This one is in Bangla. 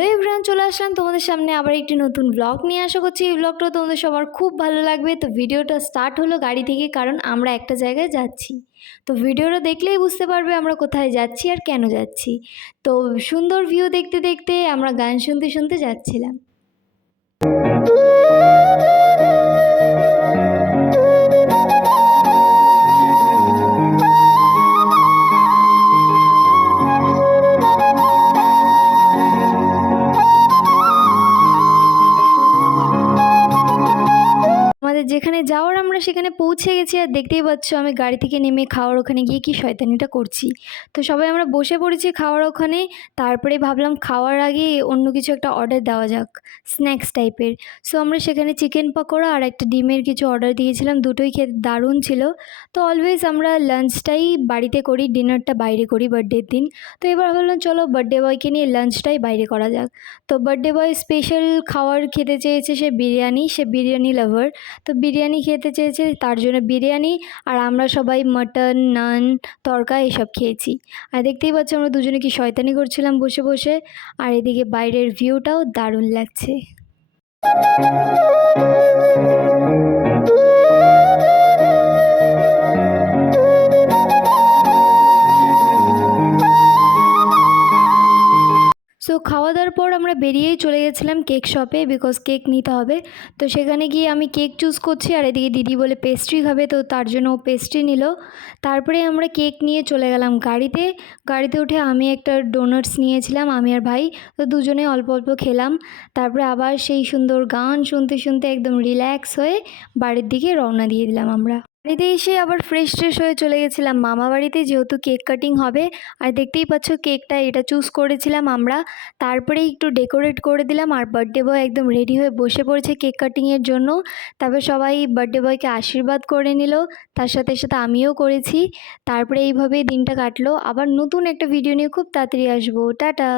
হ্যালো এভরিওয়ান, চলে আসলাম তোমাদের সামনে আবার একটি নতুন ব্লগ নিয়ে। আশা করছি এই ব্লগটা তোমাদের সবার খুব ভালো লাগবে। তো ভিডিওটা স্টার্ট হলো গাড়ি থেকে, কারণ আমরা একটা জায়গায় যাচ্ছি। তো ভিডিওটা দেখলেই বুঝতে পারবে আমরা কোথায় যাচ্ছি আর কেন যাচ্ছি। তো সুন্দর ভিউ দেখতে দেখতে আমরা গান শুনতে শুনতে যাচ্ছিলাম। আমাদের যেখানে যাওয়ার আমরা সেখানে পৌঁছে গেছি, আর দেখতেই পাচ্ছ আমি গাড়ি থেকে নেমে খাওয়ার ওখানে গিয়ে কি শয়তানিটা করছি। তো সবাই আমরা বসে পড়েছি খাওয়ার ওখানে। তারপরে ভাবলাম খাওয়ার আগে অন্য কিছু একটা অর্ডার দেওয়া যাক, স্ন্যাক্স টাইপের। সো আমরা সেখানে চিকেন পকোড়া আর একটা ডিমের কিছু অর্ডার দিয়েছিলাম, দুটোই খেতে দারুণ ছিল। তো অলওয়েজ আমরা লাঞ্চটাই বাড়িতে করি, ডিনারটা বাইরে করি বার্থডের দিন। তো এবার ভাবলাম চলো বার্থডে বয়কে নিয়ে লাঞ্চটাই বাইরে করা যাক। তো বার্থডে বয় স্পেশাল খাবার খেতে চেয়েছে, সে বিরিয়ানি লাভার। তো বিরিয়ানি খেতে চেয়েছে, তার জন্য বিরিয়ানি, আর আমরা সবাই মাটন, নান, তড়কা এসব খেয়েছি। আর দেখতেই পাচ্ছ আমরা দুজনে কি শয়তানি করছিলাম বসে বসে। আর এদিকে বাইরের ভিউটাও দারুণ লাগছে। সো খাওয়া দাওয়ার পর আমরা বেরিয়েই চলে গেছিলাম কেক শপে, বিকজ কেক নিতে হবে। তো সেখানে গিয়ে আমি কেক চুজ করছি, আর এদিকে দিদি বলে পেস্ট্রি খাবে, তো তার জন্য ও পেস্ট্রি নিল। তারপরে আমরা কেক নিয়ে চলে গেলাম গাড়িতে উঠে আমি একটা ডোনাটস নিয়েছিলাম, আমি আর ভাই। তো দুজনে অল্প অল্প খেলাম। তারপরে আবার সেই সুন্দর গান শুনতে শুনতে একদম রিল্যাক্স হয়ে বাড়ির দিকে রওনা দিয়ে দিলাম আমরা। বাড়িতে এসে আবার ফ্রেশ হয়ে চলে গেছিলাম মামা বাড়িতে, যেহেতু কেক কাটিং হবে। আর দেখতেই পাচ্ছ কেকটা এটা চুজ করেছিলাম আমরা। তারপরে একটু ডেকোরেট করে দিলাম, আর বার্থডে বয় একদম রেডি হয়ে বসে পড়েছে কেক কাটিংয়ের জন্য। তারপর সবাই বার্থডে বয়কে আশীর্বাদ করে নিল, তার সাথে সাথে আমিও করেছি। তারপরে এইভাবেই দিনটা কাটলো। আবার নতুন একটা ভিডিও নিয়ে খুব তাড়াতাড়ি আসবো। টাটা।